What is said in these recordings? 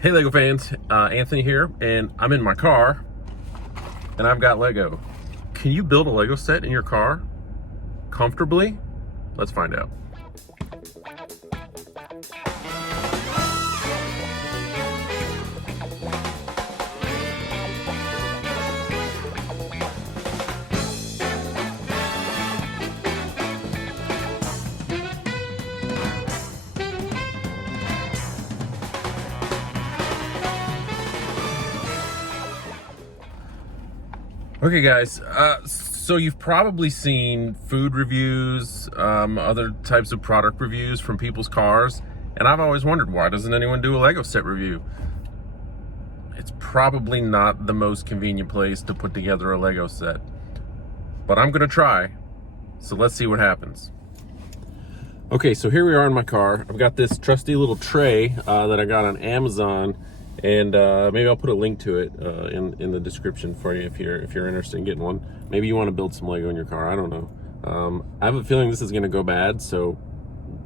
Hey Lego fans, Anthony here, and I'm in my car, and I've got Lego. Can you build a Lego set in your car comfortably? Let's find out. Okay guys, so you've probably seen food reviews, other types of product reviews from people's cars, and I've always wondered, why doesn't anyone do a Lego set review? It's probably not the most convenient place to put together a Lego set, but I'm gonna try, so let's see what happens. Okay, so here we are in my car. I've got this trusty little tray that I got on Amazon, and maybe I'll put a link to it in the description for you if you're interested in getting one. Maybe you want to build some Lego in your car. I don't know. I have a feeling this is going to go bad, so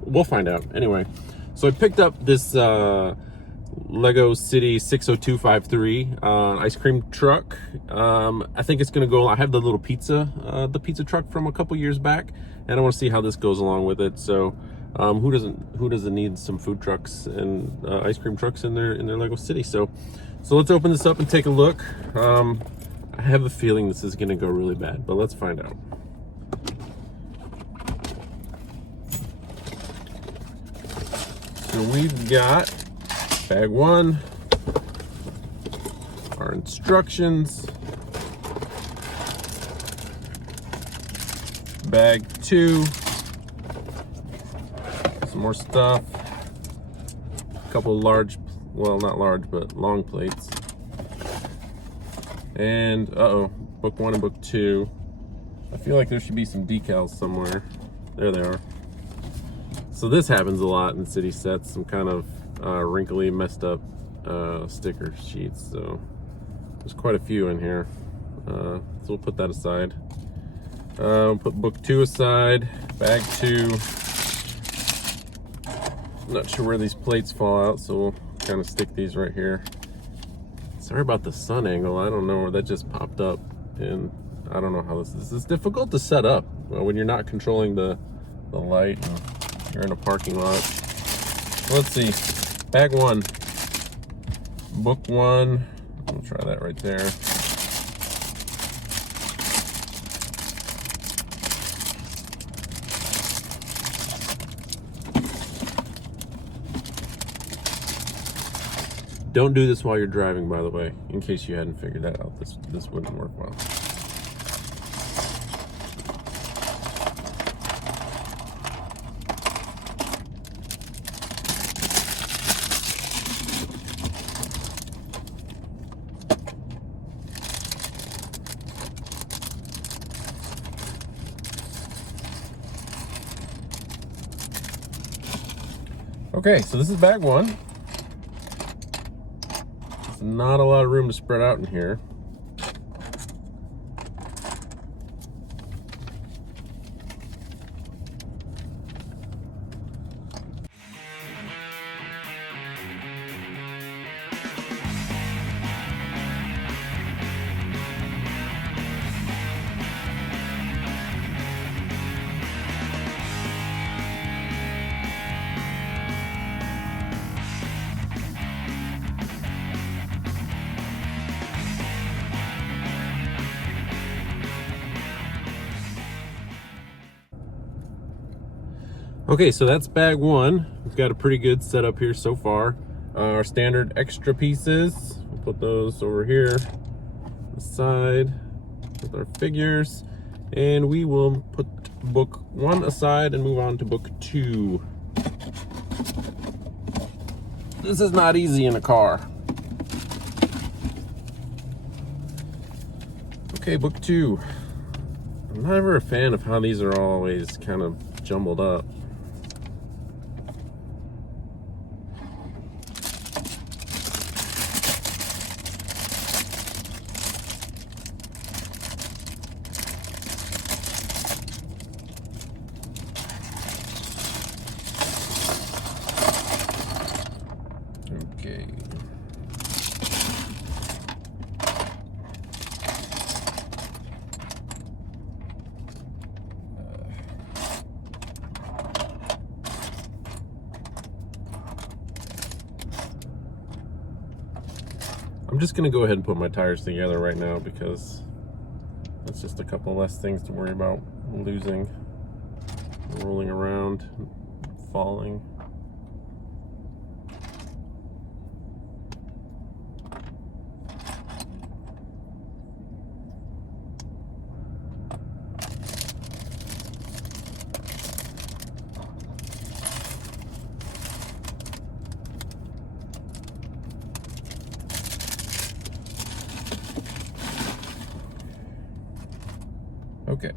we'll find out. Anyway, so I picked up this Lego City 60253 ice cream truck. I think it's going to go. I have the little pizza truck from a couple years back, and I want to see how this goes along with it. So who doesn't need some food trucks and ice cream trucks in their Lego City? So let's open this up and take a look. I have a feeling this is going to go really bad, but let's find out. So we've got bag one, our instructions, bag two, some more stuff, a couple large, well, not large, but long plates, and book one and book two. I feel like there should be some decals somewhere. There they are. So this happens a lot in city sets, some kind of wrinkly, messed up sticker sheets. So there's quite a few in here. So we'll put that aside. Put book two aside, bag two. I'm not sure where these plates fall out, so we'll kind of stick these right here. Sorry about the sun angle. I don't know where that just popped up, and I don't know how this is difficult to set up when you're not controlling the light and you're in a parking lot. Let's see. Bag one, book one. I'll try that right there. Don't do this while you're driving, by the way, in case you hadn't figured that out. This wouldn't work well. Okay, so this is bag one. There's not a lot of room to spread out in here. Okay, so that's bag one. We've got a pretty good setup here so far. Our standard extra pieces, we'll put those over here on the side with our figures, and we will put book one aside and move on to book two. This is not easy in a car. Okay, book two. I'm never a fan of how these are always kind of jumbled up. Okay. I'm just gonna go ahead and put my tires together right now because that's just a couple less things to worry about losing, rolling around, falling. Okay.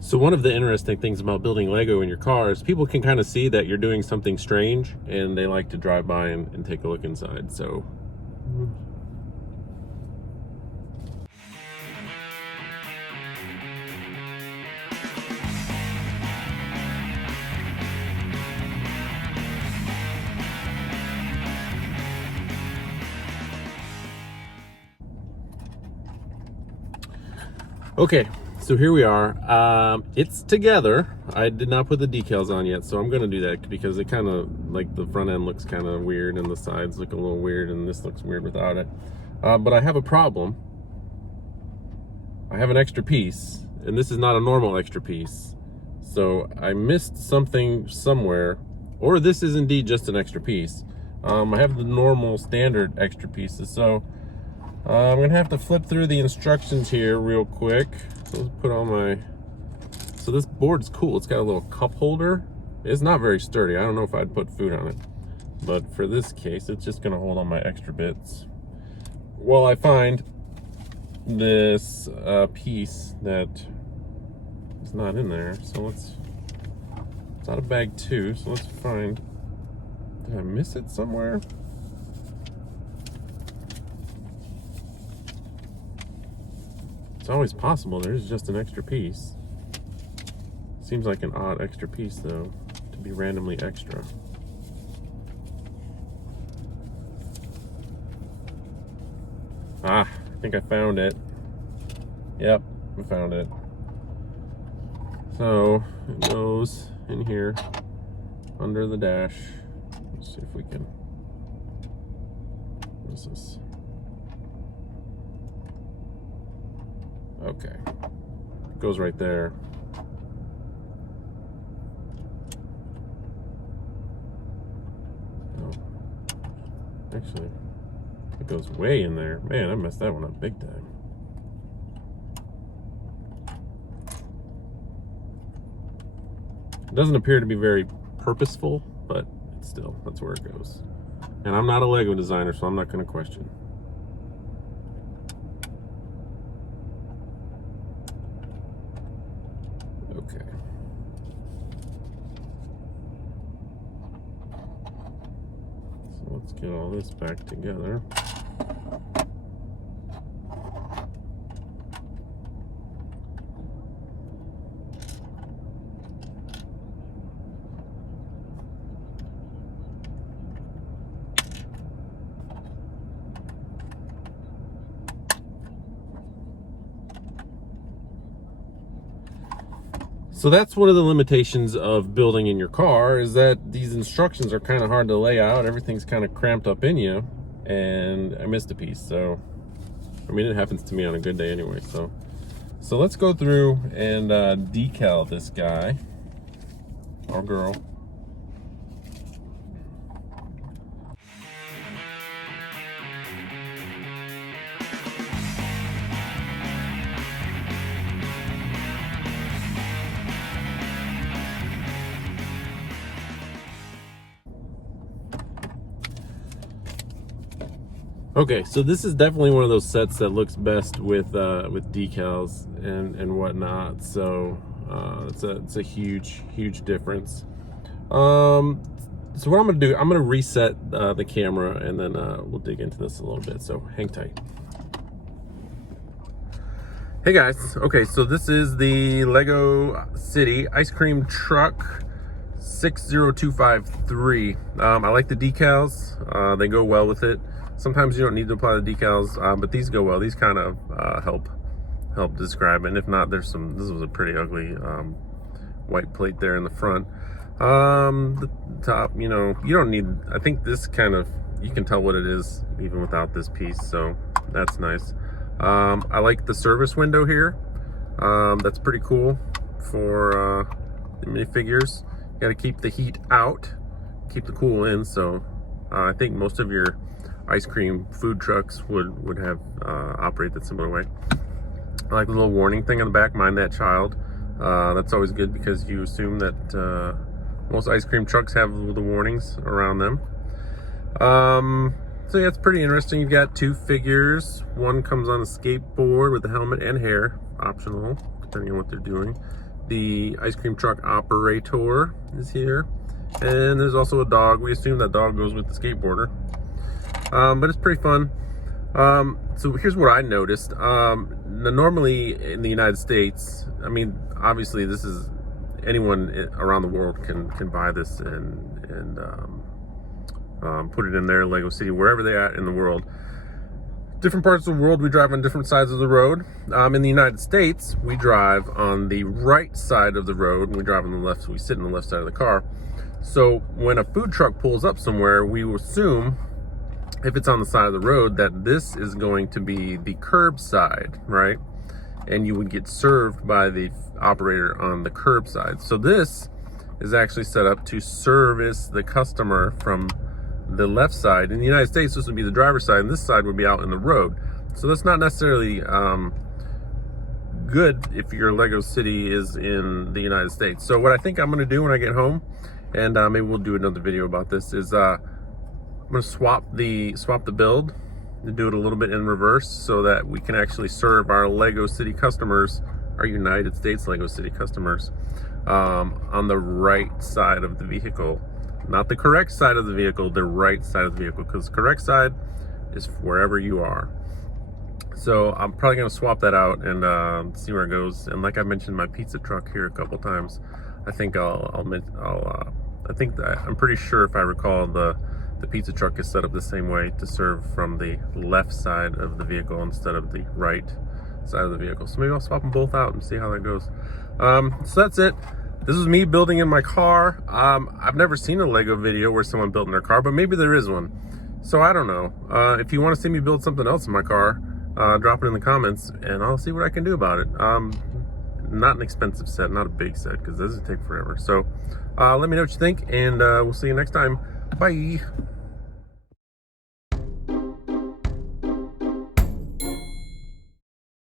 So one of the interesting things about building Lego in your car is people can kind of see that you're doing something strange and they like to drive by and take a look inside. So okay, so here we are. It's together. I did not put the decals on yet, so I'm gonna do that because it kind of, like, the front end looks kind of weird and the sides look a little weird and this looks weird without it. But I have a problem. I have an extra piece, and this is not a normal extra piece. So I missed something somewhere, or this is indeed just an extra piece. I have the normal standard extra pieces, so I'm gonna have to flip through the instructions here real quick. So let's put on my, so this board's cool. It's got a little cup holder. It's not very sturdy. I don't know if I'd put food on it, but for this case, it's just gonna hold on my extra bits while I find this piece that is not in there. So it's out of bag 2, so let's find, did I miss it somewhere? It's always possible there's just an extra piece. Seems like an odd extra piece though, to be randomly extra. Ah, I think I found it. Yep, I found it. So it goes in here under the dash. Let's see if we can, what is this? Okay, it goes right there. Oh, actually, it goes way in there. Man, I messed that one up big time. It doesn't appear to be very purposeful, but still, that's where it goes. And I'm not a Lego designer, so I'm not going to question. Okay. So let's get all this back together. So that's one of the limitations of building in your car, is that these instructions are kind of hard to lay out. Everything's kind of cramped up in you, and I missed a piece. So, I mean, it happens to me on a good day anyway. So let's go through and decal this guy or girl. Okay, so this is definitely one of those sets that looks best with decals and whatnot. So it's a huge difference. So what I'm gonna do, I'm gonna reset the camera, and then we'll dig into this a little bit. So hang tight. Hey guys, okay, so this is the Lego City ice cream truck. 60253. I like the decals. They go well with it. Sometimes you don't need to apply the decals, but these go well. These kind of help describe it. And if not, this was a pretty ugly white plate there in the front. The top, you don't need, I think this kind of, you can tell what it is even without this piece, so that's nice. I like the service window here. That's pretty cool for the minifigures. You gotta keep the heat out, keep the cool in, so I think most of your ice cream food trucks would have operate that similar way. I like the little warning thing on the back, mind that child. That's always good because you assume that most ice cream trucks have the warnings around them. So yeah, it's pretty interesting. You've got two figures. One comes on a skateboard with a helmet and hair, optional, depending on what they're doing. The ice cream truck operator is here. And there's also a dog. We assume that dog goes with the skateboarder. But it's pretty fun. So here's what I noticed. Normally in the United States, I mean, obviously this is, anyone around the world can buy this and put it in their Lego City, wherever they're at in the world. Different parts of the world, we drive on different sides of the road. In the United States, we drive on the right side of the road, and we drive on the left, so we sit on the left side of the car. So when a food truck pulls up somewhere, we assume, if it's on the side of the road, that this is going to be the curbside, right? And you would get served by the operator on the curbside. So this is actually set up to service the customer from the left side. In the United States, this would be the driver's side, and this side would be out in the road. So that's not necessarily good if your Lego City is in the United States. So what I think I'm gonna do when I get home, and maybe we'll do another video about this, is I'm gonna swap the build and do it a little bit in reverse so that we can actually serve our Lego City customers, our United States Lego City customers, on the right side of the vehicle. Not the correct side of the vehicle, the right side of the vehicle, because the correct side is wherever you are. So I'm probably gonna swap that out and see where it goes. And like I mentioned, my pizza truck here a couple times, I think I'm pretty sure, if I recall, the pizza truck is set up the same way to serve from the left side of the vehicle instead of the right side of the vehicle. So maybe I'll swap them both out and see how that goes. So that's it. This is me building in my car. I've never seen a Lego video where someone built in their car, but maybe there is one. So I don't know. If you want to see me build something else in my car, drop it in the comments and I'll see what I can do about it. Not an expensive set, not a big set, because this would take forever. So let me know what you think, and we'll see you next time. Bye.